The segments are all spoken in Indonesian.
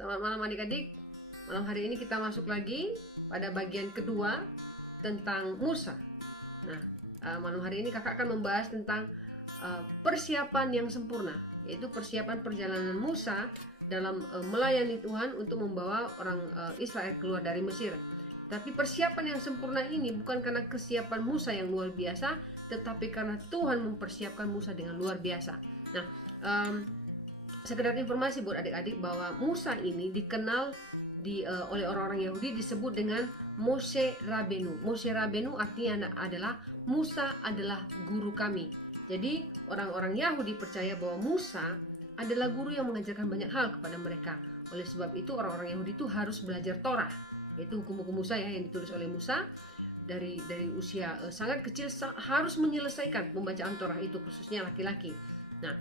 Selamat malam adik-adik. Malam hari ini kita masuk lagi pada bagian kedua tentang Musa. Nah, malam hari ini kakak akan membahas tentang persiapan yang sempurna, yaitu persiapan perjalanan Musa dalam melayani Tuhan untuk membawa orang Israel keluar dari Mesir. Tapi persiapan yang sempurna ini bukan karena kesiapan Musa yang luar biasa, tetapi karena Tuhan mempersiapkan Musa dengan luar biasa. Nah, sekedar informasi buat adik-adik bahwa Musa ini dikenal oleh orang-orang Yahudi disebut dengan Moshe Rabenu. Moshe Rabenu artinya adalah Musa adalah guru kami. Jadi orang-orang Yahudi percaya bahwa Musa adalah guru yang mengajarkan banyak hal kepada mereka. Oleh sebab itu orang-orang Yahudi itu harus belajar Torah, yaitu hukum-hukum Musa yang ditulis oleh Musa. Dari usia sangat kecil harus menyelesaikan pembacaan Torah itu, khususnya laki-laki. Nah,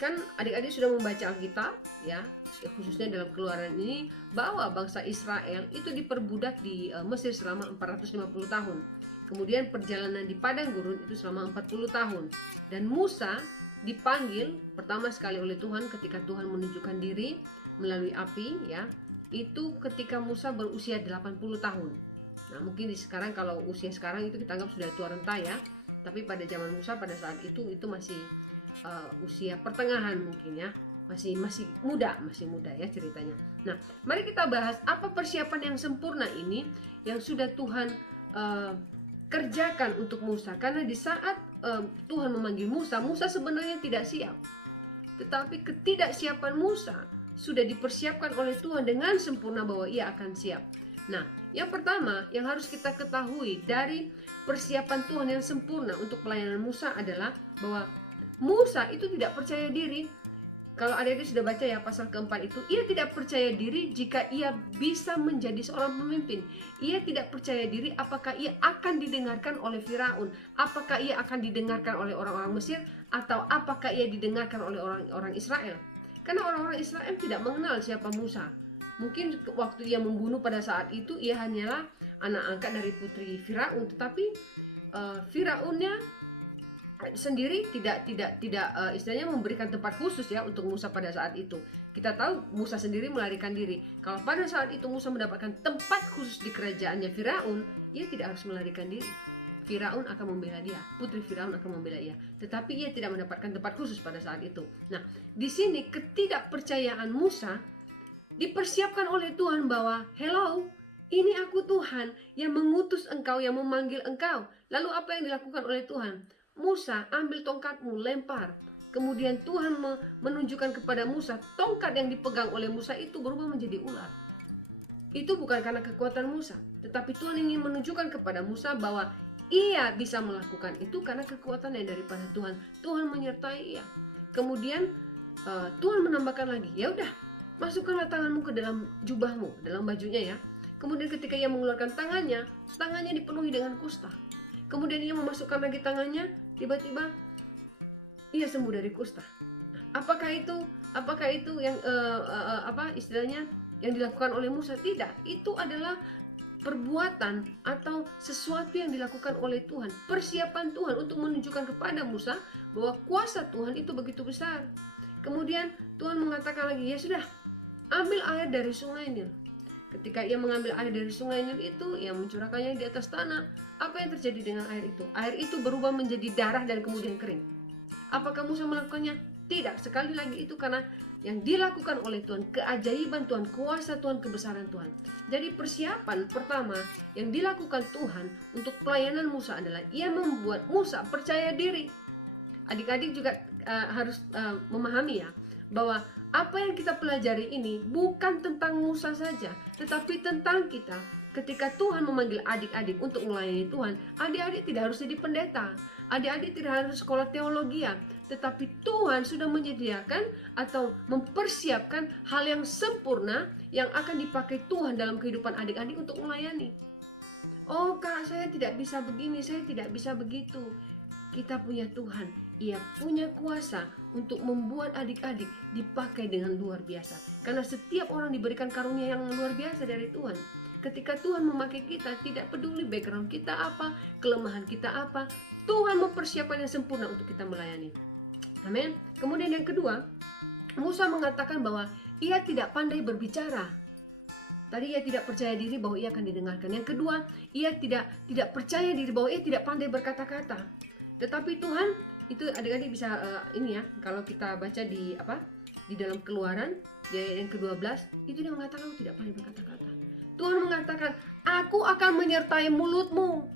kan adik-adik sudah membaca Alkitab ya, khususnya dalam Keluaran ini, bahwa bangsa Israel itu diperbudak di Mesir selama 450 tahun. Kemudian perjalanan di padang gurun itu selama 40 tahun. Dan Musa dipanggil pertama sekali oleh Tuhan ketika Tuhan menunjukkan diri melalui api ya. Itu ketika Musa berusia 80 tahun. Nah, mungkin sekarang kalau usia sekarang itu kita anggap sudah tua renta ya. Tapi pada zaman Musa pada saat itu masih usia pertengahan mungkin ya, masih muda ya ceritanya. Nah, mari kita bahas apa persiapan yang sempurna ini yang sudah Tuhan kerjakan untuk Musa. Karena di saat Tuhan memanggil Musa sebenarnya tidak siap, tetapi ketidaksiapan Musa sudah dipersiapkan oleh Tuhan dengan sempurna bahwa ia akan siap. Nah, yang pertama yang harus kita ketahui dari persiapan Tuhan yang sempurna untuk pelayanan Musa adalah bahwa Musa itu tidak percaya diri. Kalau adik-adik sudah baca ya pasal keempat itu, ia tidak percaya diri jika ia bisa menjadi seorang pemimpin. Ia tidak percaya diri apakah ia akan didengarkan oleh Firaun, apakah ia akan didengarkan oleh orang-orang Mesir, atau apakah ia didengarkan oleh orang-orang Israel. Karena orang-orang Israel tidak mengenal siapa Musa. Mungkin waktu ia membunuh pada saat itu ia hanyalah anak angkat dari putri Firaun, tetapi Firaunnya sendiri tidak istilahnya memberikan tempat khusus ya untuk Musa pada saat itu. Kita tahu Musa sendiri melarikan diri. Kalau pada saat itu Musa mendapatkan tempat khusus di kerajaannya Firaun, ia tidak harus melarikan diri. Firaun akan membela dia, putri Firaun akan membela ia. Tetapi ia tidak mendapatkan tempat khusus pada saat itu. Nah, di sini ketidakpercayaan Musa dipersiapkan oleh Tuhan bahwa hello, ini aku Tuhan yang mengutus engkau, yang memanggil engkau. Lalu apa yang dilakukan oleh Tuhan? Musa, ambil tongkatmu, lempar. Kemudian Tuhan menunjukkan kepada Musa, tongkat yang dipegang oleh Musa itu berubah menjadi ular. Itu bukan karena kekuatan Musa, tetapi Tuhan ingin menunjukkan kepada Musa bahwa ia bisa melakukan itu karena kekuatan yang daripada Tuhan. Tuhan menyertai ia. Kemudian Tuhan menambahkan lagi, ya udah, masukkanlah tanganmu ke dalam jubahmu, dalam bajunya ya. Kemudian ketika ia mengeluarkan tangannya dipenuhi dengan kusta. Kemudian ia memasukkan lagi tangannya, tiba-tiba ia sembuh dari kusta. Apakah itu yang istilahnya yang dilakukan oleh Musa? Tidak, itu adalah perbuatan atau sesuatu yang dilakukan oleh Tuhan. Persiapan Tuhan untuk menunjukkan kepada Musa bahwa kuasa Tuhan itu begitu besar. Kemudian Tuhan mengatakan lagi, ya sudah, ambil air dari sungai Nil. Ketika ia mengambil air dari sungai Nil itu, ia mencurahkannya di atas tanah. Apa yang terjadi dengan air itu? Air itu berubah menjadi darah dan kemudian kering. Apakah Musa melakukannya? Tidak. Sekali lagi itu karena yang dilakukan oleh Tuhan, keajaiban Tuhan, kuasa Tuhan, kebesaran Tuhan. Jadi persiapan pertama yang dilakukan Tuhan untuk pelayanan Musa adalah ia membuat Musa percaya diri. Adik-adik juga harus memahami ya, bahwa apa yang kita pelajari ini bukan tentang Musa saja, tetapi tentang kita. Ketika Tuhan memanggil adik-adik untuk melayani Tuhan, adik-adik tidak harus jadi pendeta, adik-adik tidak harus sekolah teologi, tetapi Tuhan sudah menyediakan atau mempersiapkan hal yang sempurna yang akan dipakai Tuhan dalam kehidupan adik-adik untuk melayani. Oh kak, saya tidak bisa begini, saya tidak bisa begitu. Kita punya Tuhan, ia punya kuasa untuk membuat adik-adik dipakai dengan luar biasa. Karena setiap orang diberikan karunia yang luar biasa dari Tuhan. Ketika Tuhan memakai kita, tidak peduli background kita apa, kelemahan kita apa, Tuhan mempersiapkan yang sempurna untuk kita melayani. Amin. Kemudian yang kedua, Musa mengatakan bahwa ia tidak pandai berbicara. Tadi ia tidak percaya diri bahwa ia akan didengarkan. Yang kedua, ia tidak percaya diri bahwa ia tidak pandai berkata-kata. Tetapi Tuhan, itu adik-adik bisa ini ya, kalau kita baca di dalam Keluaran di ayat yang ke-12, itu dia mengatakan tidak pandai berkata-kata. Tuhan mengatakan, aku akan menyertai mulutmu.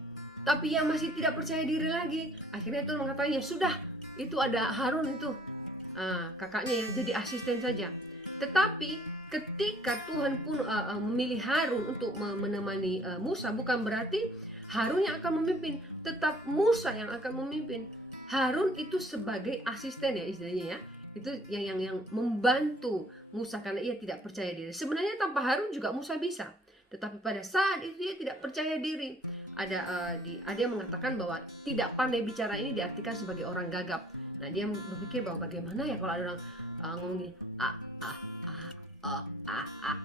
Tapi ia masih tidak percaya diri lagi. Akhirnya Tuhan mengatakan, ya sudah, itu ada Harun itu, kakaknya ya, jadi asisten saja. Tetapi ketika Tuhan pun memilih Harun untuk menemani Musa, bukan berarti Harun yang akan memimpin, tetap Musa yang akan memimpin. Harun itu sebagai asisten ya istilahnya ya. Itu yang membantu Musa karena ia tidak percaya diri. Sebenarnya tanpa Harun juga Musa bisa. Tetapi pada saat itu dia tidak percaya diri. Ada yang mengatakan bahwa tidak pandai bicara ini diartikan sebagai orang gagap. Nah, dia berpikir bahwa bagaimana ya kalau ada orang ngomong gini,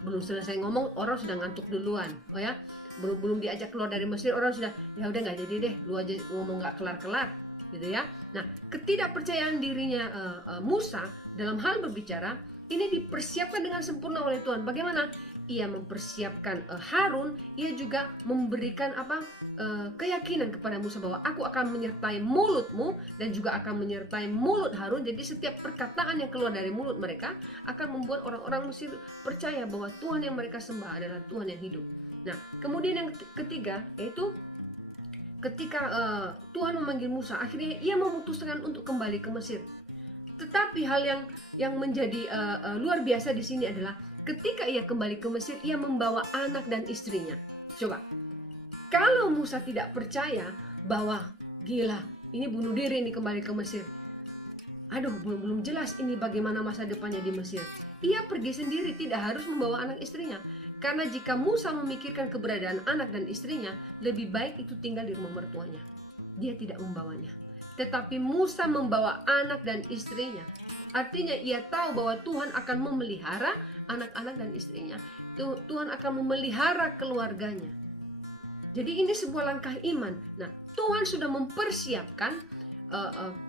belum selesai ngomong orang sudah ngantuk duluan. Oh ya, belum diajak keluar dari Mesir orang sudah, ya udah nggak jadi deh, lu aja ngomong nggak kelar-kelar gitu ya. Nah, ketidakpercayaan dirinya Musa dalam hal berbicara ini dipersiapkan dengan sempurna oleh Tuhan. Bagaimana? Ia mempersiapkan Harun, ia juga memberikan keyakinan kepada Musa bahwa aku akan menyertai mulutmu dan juga akan menyertai mulut Harun. Jadi setiap perkataan yang keluar dari mulut mereka akan membuat orang-orang Mesir percaya bahwa Tuhan yang mereka sembah adalah Tuhan yang hidup. Nah, kemudian yang ketiga yaitu ketika Tuhan memanggil Musa, akhirnya ia memutuskan untuk kembali ke Mesir. Tetapi hal yang menjadi luar biasa di sini adalah ketika ia kembali ke Mesir, ia membawa anak dan istrinya. Coba, kalau Musa tidak percaya bahwa gila, ini bunuh diri ini kembali ke Mesir. Aduh, belum jelas ini bagaimana masa depannya di Mesir. Ia pergi sendiri, tidak harus membawa anak istrinya. Karena jika Musa memikirkan keberadaan anak dan istrinya, lebih baik itu tinggal di rumah mertuanya. Dia tidak membawanya. Tetapi Musa membawa anak dan istrinya. Artinya ia tahu bahwa Tuhan akan memelihara anak-anak dan istrinya. Tuhan akan memelihara keluarganya. Jadi ini sebuah langkah iman. Nah, Tuhan sudah mempersiapkan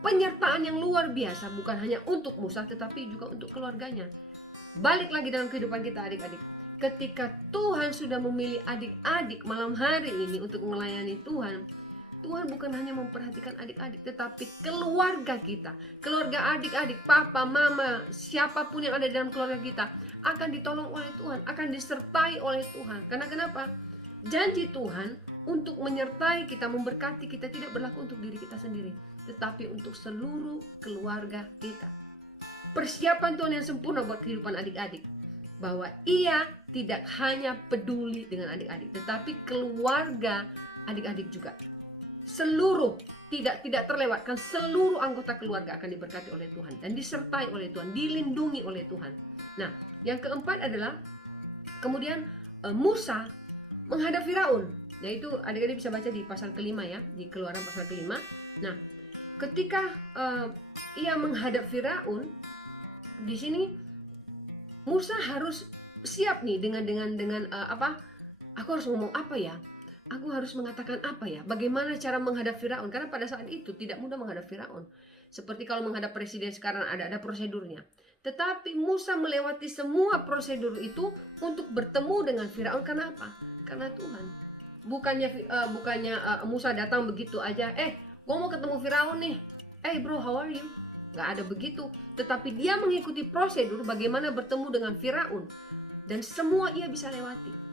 penyertaan yang luar biasa, bukan hanya untuk Musa tetapi juga untuk keluarganya. Balik lagi dalam kehidupan kita adik-adik. Ketika Tuhan sudah memilih adik-adik malam hari ini untuk melayani Tuhan, Tuhan bukan hanya memperhatikan adik-adik tetapi keluarga kita, keluarga adik-adik, papa, mama, siapapun yang ada dalam keluarga kita akan ditolong oleh Tuhan, akan disertai oleh Tuhan. Karena kenapa? Janji Tuhan untuk menyertai kita, memberkati kita tidak berlaku untuk diri kita sendiri, tetapi untuk seluruh keluarga kita. Persiapan Tuhan yang sempurna buat kehidupan adik-adik, bahwa ia tidak hanya peduli dengan adik-adik, tetapi keluarga adik-adik juga. Seluruh, tidak terlewatkan, seluruh anggota keluarga akan diberkati oleh Tuhan dan disertai oleh Tuhan, dilindungi oleh Tuhan. Nah, yang keempat adalah kemudian Musa menghadap Firaun. Nah, itu adik-adik bisa baca di pasal kelima ya, di Keluaran pasal kelima. Nah, ketika ia menghadap Firaun, di sini Musa harus siap nih dengan aku harus ngomong apa ya? Aku harus mengatakan apa ya? Bagaimana cara menghadap Firaun? Karena pada saat itu tidak mudah menghadap Firaun. Seperti kalau menghadap presiden sekarang ada prosedurnya. Tetapi Musa melewati semua prosedur itu untuk bertemu dengan Firaun. Karena apa? Karena Tuhan. Bukannya Musa datang begitu aja. Gue mau ketemu Firaun nih. Bro, how are you? Gak ada begitu. Tetapi dia mengikuti prosedur bagaimana bertemu dengan Firaun. Dan semua ia bisa lewati.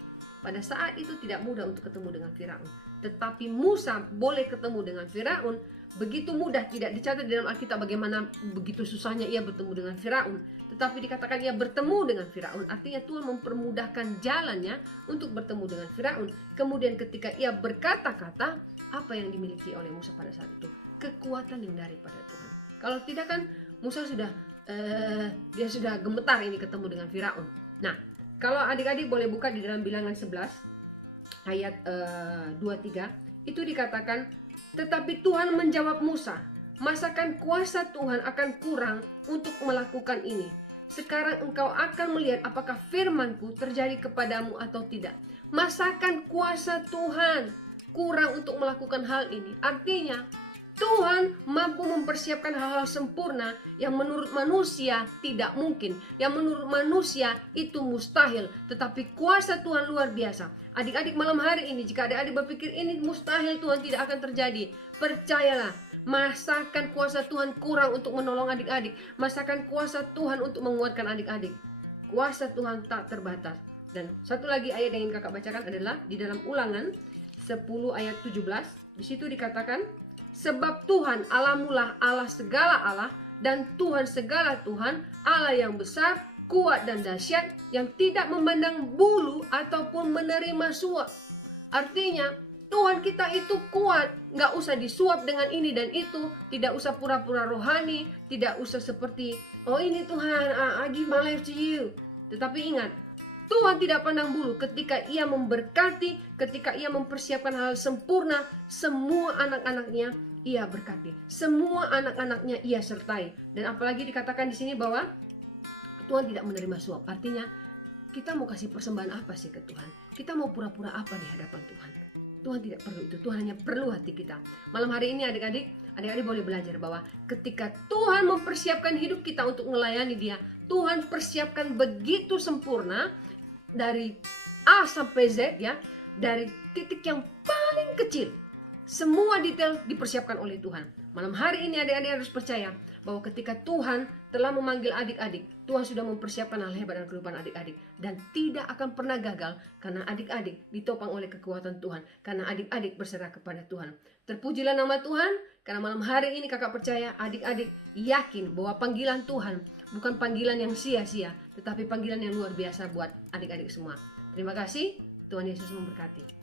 Pada saat itu tidak mudah untuk ketemu dengan Firaun. Tetapi Musa boleh ketemu dengan Firaun. Begitu mudah, tidak dicatat dalam Alkitab bagaimana begitu susahnya ia bertemu dengan Firaun. Tetapi dikatakan ia bertemu dengan Firaun. Artinya Tuhan mempermudahkan jalannya untuk bertemu dengan Firaun. Kemudian ketika ia berkata-kata, apa yang dimiliki oleh Musa pada saat itu? Kekuatan yang daripada Tuhan. Kalau tidak kan Musa sudah dia sudah gemetar ini ketemu dengan Firaun. Nah, kalau adik-adik boleh buka di dalam Bilangan 11 ayat 23, itu dikatakan, tetapi Tuhan menjawab Musa, masakan kuasa Tuhan akan kurang untuk melakukan ini? Sekarang engkau akan melihat apakah firmanku terjadi kepadamu atau tidak. Masakan kuasa Tuhan kurang untuk melakukan hal ini? Artinya Tuhan mampu mempersiapkan hal-hal sempurna yang menurut manusia tidak mungkin, yang menurut manusia itu mustahil, tetapi kuasa Tuhan luar biasa. Adik-adik, malam hari ini jika adik-adik berpikir ini mustahil, Tuhan tidak akan terjadi, percayalah, masakan kuasa Tuhan kurang untuk menolong adik-adik, masakan kuasa Tuhan untuk menguatkan adik-adik. Kuasa Tuhan tak terbatas. Dan satu lagi ayat yang ingin kakak bacakan adalah di dalam Ulangan 10 ayat 17. Di situ dikatakan, sebab Tuhan Allahmu lah Allah segala Allah, dan Tuhan segala Tuhan, Allah yang besar, kuat dan dahsyat, yang tidak memandang bulu ataupun menerima suap. Artinya Tuhan kita itu kuat, nggak usah disuap dengan ini dan itu, tidak usah pura-pura rohani, tidak usah seperti, oh ini Tuhan, I give my life to you. Tetapi ingat, Tuhan tidak pandang bulu ketika Ia memberkati, ketika Ia mempersiapkan hal sempurna, semua anak-anaknya Ia berkati, semua anak-anaknya Ia sertai. Dan apalagi dikatakan di sini bahwa Tuhan tidak menerima suap. Artinya kita mau kasih persembahan apa sih ke Tuhan? Kita mau pura-pura apa di hadapan Tuhan? Tuhan tidak perlu itu, Tuhan hanya perlu hati kita. Malam hari ini adik-adik boleh belajar bahwa ketika Tuhan mempersiapkan hidup kita untuk melayani Dia, Tuhan persiapkan begitu sempurna, dari A sampai Z ya, dari titik yang paling kecil, semua detail dipersiapkan oleh Tuhan. Malam hari ini adik-adik harus percaya bahwa ketika Tuhan telah memanggil adik-adik, Tuhan sudah mempersiapkan hal hebat dalam kehidupan adik-adik, dan tidak akan pernah gagal karena adik-adik ditopang oleh kekuatan Tuhan, karena adik-adik berserah kepada Tuhan. Terpujilah nama Tuhan, karena malam hari ini kakak percaya adik-adik yakin bahwa panggilan Tuhan bukan panggilan yang sia-sia, tetapi panggilan yang luar biasa buat adik-adik semua. Terima kasih, Tuhan Yesus memberkati.